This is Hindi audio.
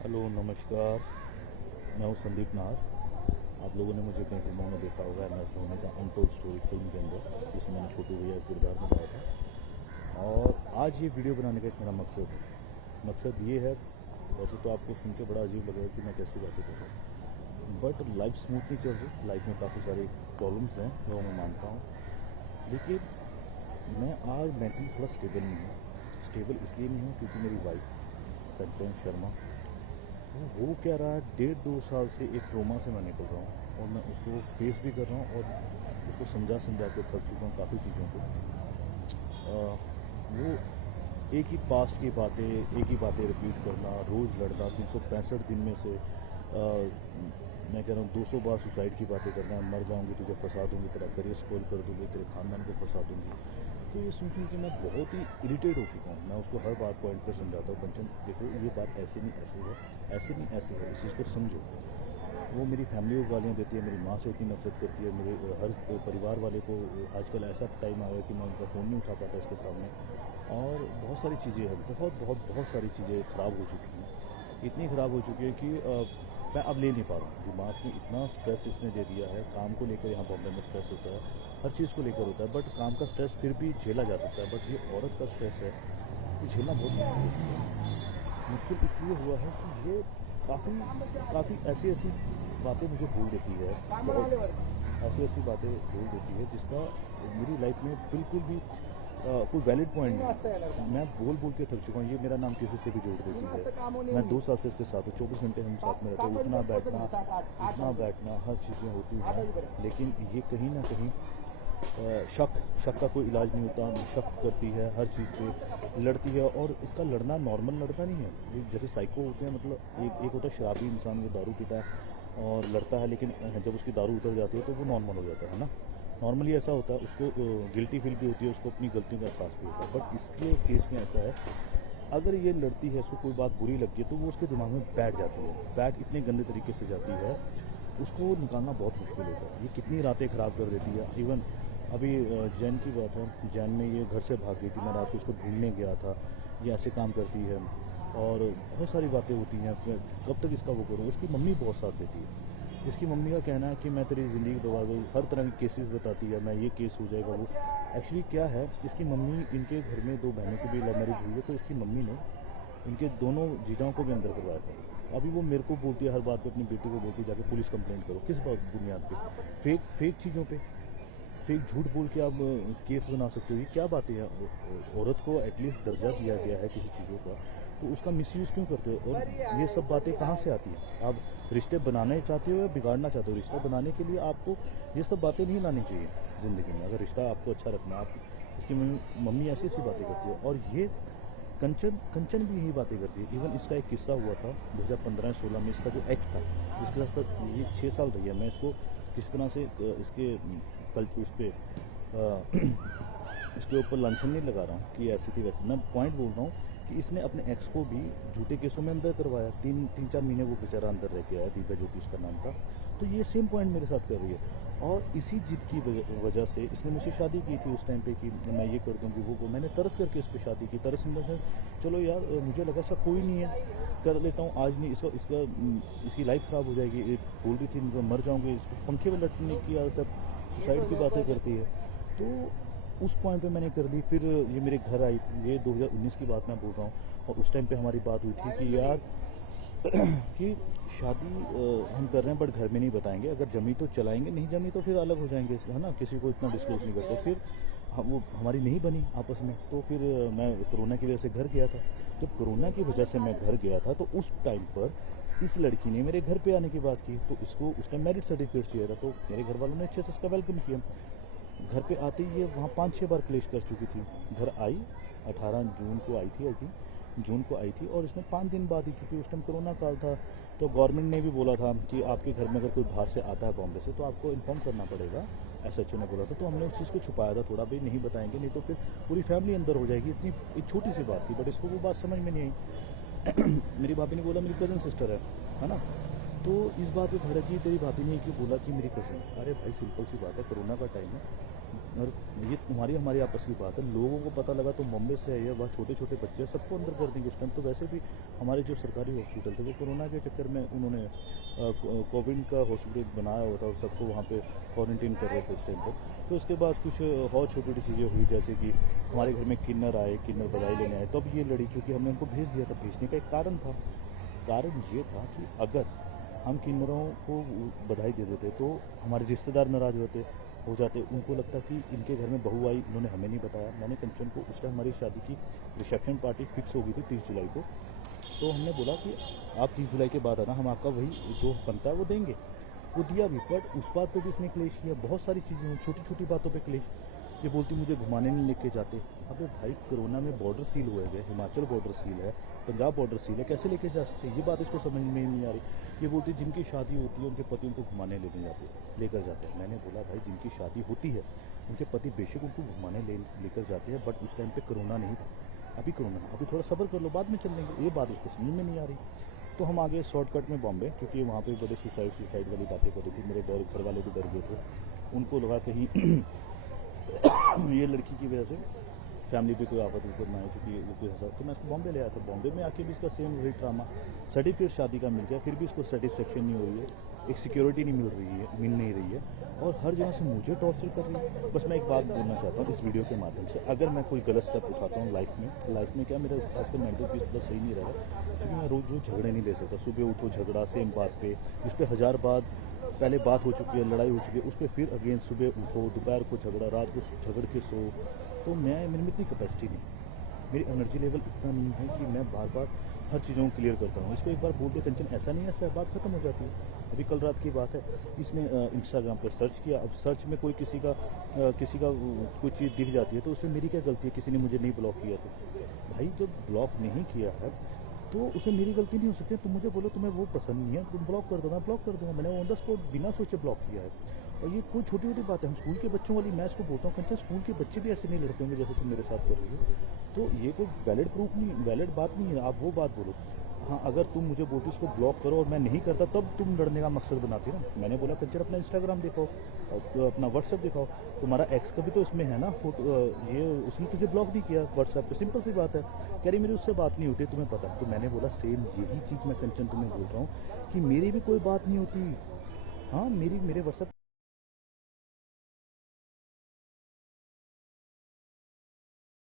हेलो नमस्कार। मैं हूँ संदीप नाहर। आप लोगों ने मुझे कई फिल्मों में देखा होगा, MS धोनी का अनटोल्ड स्टोरी फिल्म के अंदर, जिसमें मैंने छोटू भैया का किरदार निभाया था। और आज ये वीडियो बनाने का एक मेरा मकसद ये है। वैसे तो आपको सुन के बड़ा अजीब लगेगा कि मैं कैसी बातें कर रहा हूँ, बट लाइफ स्मूथ नहीं चल रही। लाइफ में काफ़ी सारी प्रॉब्लम्स हैं जो मैं मानता हूँ, लेकिन मैं आज मेंटली थोड़ा स्टेबल नहीं हूँ। स्टेबल इसलिए नहीं हूँ क्योंकि मेरी वाइफ कंचन शर्मा, वो क्या रहा है, 1.5-2 साल से एक ट्रोमा से मैं निकल रहा हूँ और मैं उसको फेस भी कर रहा हूँ और उसको समझा के थक चुका हूँ काफ़ी चीज़ों को। वो एक ही पास्ट की बातें, एक ही बातें रिपीट करना, रोज़ लड़ना, 365 दिन में से मैं कह रहा हूँ 200 बार सुसाइड की बातें करना, मर जाऊँगी तुझे फंसा दूँगी, तेरा करियर स्पॉइल कर दूँगी, तेरे खानदान को फंसा दूँगी। तो ये सुन के मैं बहुत ही इरिटेट हो चुका हूँ। मैं उसको हर बार पॉइंट पे समझाता हूँ, कंचन देखो ये बात ऐसे नहीं ऐसे है, ऐसे नहीं ऐसे है, इस चीज़ को समझो। वो मेरी फैमिली को गालियाँ देती है, मेरी माँ से इतनी नफरत करती है, मेरे हर परिवार वाले को। आजकल ऐसा टाइम आ गया कि मैं उनका फ़ोन नहीं उठा पाता इसके सामने। और बहुत सारी चीज़ें हैं, बहुत सारी चीज़ें ख़राब हो चुकी हैं, इतनी ख़राब हो चुकी है कि मैं अब ले नहीं पा रहा हूँ। दिमाग में इतना स्ट्रेस इसने दे दिया है। काम को लेकर यहाँ बॉम्बे में स्ट्रेस होता है, हर चीज़ को लेकर होता है, बट काम का स्ट्रेस फिर भी झेला जा सकता है, बट ये औरत का स्ट्रेस है, ये झेलना बहुत मुश्किल हो चुका है। मुश्किल इसलिए हुआ है कि ये काफ़ी ऐसी ऐसी बातें मुझे बोल देती है, बहुत ऐसी ऐसी बातें बोल देती है जिसका मेरी लाइफ में बिल्कुल भी कोई वैलिड पॉइंट नहीं। मैं बोल बोल के थक चुका हूँ। ये मेरा नाम किसी से भी जोड़ देती है। मैं 2 साल से इसके साथ हूँ, 24 घंटे हम साथ में रहते हैं, उठना बैठना हर चीज़ें होती हैं, लेकिन ये कहीं ना कहीं शक का कोई इलाज नहीं होता। शक करती है हर चीज़ पे, लड़ती है, और इसका लड़ना नॉर्मल लड़का नहीं है। ये जैसे साइको होते हैं, मतलब एक होता है शराबी इंसान, वो दारू पीता है और लड़ता है, लेकिन जब उसकी दारू उतर जाती है तो वो नॉर्मल हो जाता है ना। नॉर्मली ऐसा होता है, उसको गिल्टी फील भी होती है, उसको अपनी गलतियों का एहसास भी होता है। बट इसके केस में ऐसा है, अगर ये लड़ती है, उसको कोई बात बुरी लगती है तो वो उसके दिमाग में बैठ जाती है। बैठ इतने गंदे तरीके से जाती है, उसको निकालना बहुत मुश्किल होता है। ये कितनी रातें ख़राब कर देती है। इवन अभी जैन की बात है, जैन में ये घर से भाग गई थी, मैं रात को उसको ढूंढने गया था। ये ऐसे काम करती है और बहुत सारी बातें होती हैं। कब तक इसका वो करूँ। इसकी मम्मी बहुत साथ देती है। इसकी मम्मी का कहना है कि मैं तेरी ज़िंदगी दबा दूँ, हर तरह के केसेस बताती है, मैं ये केस हो जाएगा वो। एक्चुअली क्या है, इसकी मम्मी, इनके घर में 2 बहनों की भी लव मैरिज हुई है, तो इसकी मम्मी ने इनके दोनों जीजाओं को भी अंदर करवाया था। अभी वो मेरे को बोलती है, हर बात पे अपनी बेटी को बोलती है जाके पुलिस कंप्लेंट करो। किस बात बुनियाद पे? फेक चीज़ों पे, फेक झूठ बोल के आप केस बना सकते हो। ये क्या बातें हैं? औरत को एटलीस्ट दर्जा दिया गया है किसी चीज़ों का, तो उसका मिसयूज़ क्यों करते हो? और ये सब बातें कहाँ से आती हैं? आप रिश्ते बनाना चाहते हो या बिगाड़ना चाहते हो? रिश्ता बनाने के लिए आपको ये सब बातें नहीं लानी चाहिए ज़िंदगी में, अगर रिश्ता आपको अच्छा रखना है। आप इसकी मम्मी ऐसी ऐसी बातें करती है, और ये कंचन भी यही बातें करती है। इवन इसका एक किस्सा हुआ था 2015-16 में। इसका जो एक्स था, जिसके साथ ये 6 साल रही है, मैं इसको किस तरह से इसके कल उस पर इसके ऊपर लांछन नहीं लगा रहा हूँ कि ऐसी थी वैसे। मैं पॉइंट बोल रहा हूँ कि इसने अपने एक्स को भी झूठे केसों में अंदर करवाया। 3-4 महीने वो बेचारा अंदर रह के आया, दिव्या ज्योति उसका नाम था। तो ये सेम पॉइंट मेरे साथ कर रही है, और इसी जिद की वजह से इसने मुझसे शादी की थी उस टाइम पे कि मैं ये कर दूँगी वो मैंने तरस करके इस पर शादी की। तरस से चलो यार, मुझे लगा ऐसा कोई नहीं है, कर लेता हूँ। आज नहीं, इसका इसकी लाइफ ख़राब हो जाएगी। ये बोल रही थी मुझे मर जाऊँगी, पंखे में लटकने की आदत है, सुसाइड की बातें करती है। तो उस पॉइंट पे मैंने कर ली। फिर ये मेरे घर आई, ये 2019 की बात मैं बोल रहा हूँ, और उस टाइम पे हमारी बात हुई थी कि यार कि शादी हम कर रहे हैं, बट घर में नहीं बताएंगे, अगर जमी तो चलाएंगे, नहीं जमी तो फिर अलग हो जाएंगे, है ना, किसी को इतना डिस्क्लोज नहीं करते। फिर वो हमारी नहीं बनी आपस में, तो फिर मैं कोरोना की वजह से घर गया था। जब कोरोना की वजह से मैं घर गया था, तो उस टाइम पर इस लड़की ने मेरे घर पे आने की बात की, तो इसको उस टाइम मैरिज सर्टिफिकेट चाहिए था, तो मेरे घर वालों ने अच्छे से इसका वेलकम किया। घर पे आते ही ये वहाँ 5-6 बार क्लेश कर चुकी थी। घर आई, 18 जून को आई थी, आई थिंक जून को आई थी, और इसमें 5 दिन बाद ही, चूँकि उस टाइम कोरोना काल था, तो गवर्नमेंट ने भी बोला था कि आपके घर में अगर कोई बाहर से आता है बॉम्बे से, तो आपको इन्फॉर्म करना पड़ेगा। SHO ने बोला था, तो हमने उस चीज़ को छुपाया था थोड़ा, भाई नहीं बताएंगे, नहीं तो फिर पूरी फैमिली अंदर हो जाएगी। इतनी एक छोटी सी बात थी, बट इसको वो बात समझ में नहीं आई। मेरी भाभी ने बोला मेरी कज़न सिस्टर है ना। तो इस बात पे भड़की, तेरी भाभी ने क्यों बोला कि मेरी कज़न? अरे भाई सिंपल सी बात है, कोरोना का टाइम है, और ये तुम्हारी हमारी आपस की बात है। लोगों को पता लगा तो बॉम्बे से है, वहाँ छोटे छोटे बच्चे हैं, सबको अंदर कर देंगे। उस टाइम तो वैसे भी हमारे जो सरकारी हॉस्पिटल थे वो कोरोना के चक्कर में उन्होंने कोविड का हॉस्पिटल बनाया हुआ था और सबको वहाँ पे क्वारंटीन कर रहे थे उस टाइम पर। तो उसके बाद कुछ और छोटी छोटी चीज़ें हुई, जैसे कि हमारे घर में किन्नर आए, किन्नर बधाई लेने आए, तब ये लड़ी, क्योंकि हमने उनको भेज दिया था। भेजने का एक कारण था, कारण ये था कि अगर हम किन्नरों को बधाई दे देते तो हमारे रिश्तेदार नाराज़ हो जाते। उनको लगता कि इनके घर में बहू आई, इन्होंने हमें नहीं बताया। मैंने कंचन को, उस टाइम हमारी शादी की रिसेप्शन पार्टी फिक्स हो गई थी 30 जुलाई को, तो हमने बोला कि आप 30 जुलाई के बाद आना, हम आपका वही जो बनता है वो देंगे। वो दिया भी, बट उस बात पर भी इसने क्लेश किया। बहुत सारी चीज़ें हुई, छोटी छोटी बातों पे क्लेश। ये बोलती मुझे घुमाने नहीं लेके जाते। अबे भाई, कोरोना में बॉर्डर सील हुए गए, हिमाचल बॉर्डर सील है, पंजाब बॉर्डर सील है, कैसे लेके जा सकते हैं? ये बात इसको समझ में नहीं आ रही। ये बोलती जिनकी शादी होती है उनके पति उनको घुमाने लेकर जाते हैं। मैंने बोला भाई, जिनकी शादी होती है उनके पति बेशक उनको घुमाने लेकर जाते हैं, बट उस टाइम पे कोरोना नहीं था। अभी कोरोना, अभी थोड़ा सब्र कर लो, बाद में चल देंगे। ये बात उसको समझ में नहीं आ रही। तो हम आगे शॉर्टकट में बॉम्बे, क्योंकि वहाँ पे बड़े सुसाइड वाली बातें कर रही थी। मेरे घर वाले भी डर गए थे, उनको लगा कहीं ये लड़की की वजह से फैमिली पे कोई आफत ना है, चूँकि वो कोई हंसा। तो मैं इसको बॉम्बे ले आया था। बॉम्बे में आके भी इसका सेम वही ड्रामा। सर्टिफिकेट शादी का मिल गया, फिर भी इसको सेटिस्फेक्शन नहीं हो रही है, एक सिक्योरिटी नहीं मिल नहीं रही है, और हर जगह से मुझे टॉर्चर कर रही है। बस मैं एक बात बोलना चाहता हूँ इस वीडियो के माध्यम से, अगर मैं कोई गलत स्टेप उठाता हूँ लाइफ में क्या मेरा आजकल मेंटल पीस थोड़ा सही नहीं रहा है, क्योंकि मैं रोज़ झगड़े नहीं ले सकता। सुबह उठो झगड़ा सेम बात पे, जिस पे 1000 बात पहले बात हो चुकी है, लड़ाई हो चुकी है, उस पर फिर अगेन सुबह उठो, दोपहर को झगड़ा, रात को झगड़ के सो। तो मेरे में इतनी कैपेसिटी नहीं, मेरी एनर्जी लेवल इतना नहीं है कि मैं बार बार हर चीज़ों को क्लियर करता हूँ। इसको एक बार बोल के कंचन ऐसा नहीं है, ऐसा बात खत्म हो जाती है। अभी कल रात की बात है, इसने इंस्टाग्राम पे सर्च किया। अब सर्च में कोई किसी का कोई चीज़ दिख जाती है तो उसमें मेरी क्या गलती है? किसी ने मुझे नहीं ब्लॉक किया तो भाई, जब ब्लॉक नहीं किया है तो उसमें मेरी गलती नहीं हो सकती। तुम मुझे बोलो तुम्हें वो पसंद नहीं है, तुम ब्लॉक कर दो, मैं ब्लॉक कर दूँगा। मैंने ऑन द स्पॉट बिना सोचे ब्लॉक किया है। और ये कोई छोटी छोटी बात है। हम स्कूल के बच्चों वाली, मैं इसको बोलता हूँ कंचन, स्कूल के बच्चे भी ऐसे नहीं लड़ते होंगे जैसे तुम मेरे साथ कर रही हो। तो ये कोई वैलिड बात नहीं है। आप वो बात बोलो। हाँ, अगर तुम मुझे बोलती इसको ब्लॉक करो और मैं नहीं करता, तब तुम लड़ने का मकसद बनाती ना। मैंने बोला कंचन अपना इंस्टाग्राम दिखाओ, तो अपना व्हाट्सएप दिखाओ। तुम्हारा एक्स का भी तो इसमें है ना फोटो, ये उसने तुझे ब्लॉक नहीं किया व्हाट्सएप पे, सिंपल सी बात है। कह रही मेरी उससे बात नहीं होती, तुम्हें पता। तो मैंने बोला सेम यही चीज़ मैं कंचन तुम्हें बोल रहा हूँ कि मेरी भी कोई बात नहीं होती। हाँ, मेरे व्हाट्सएप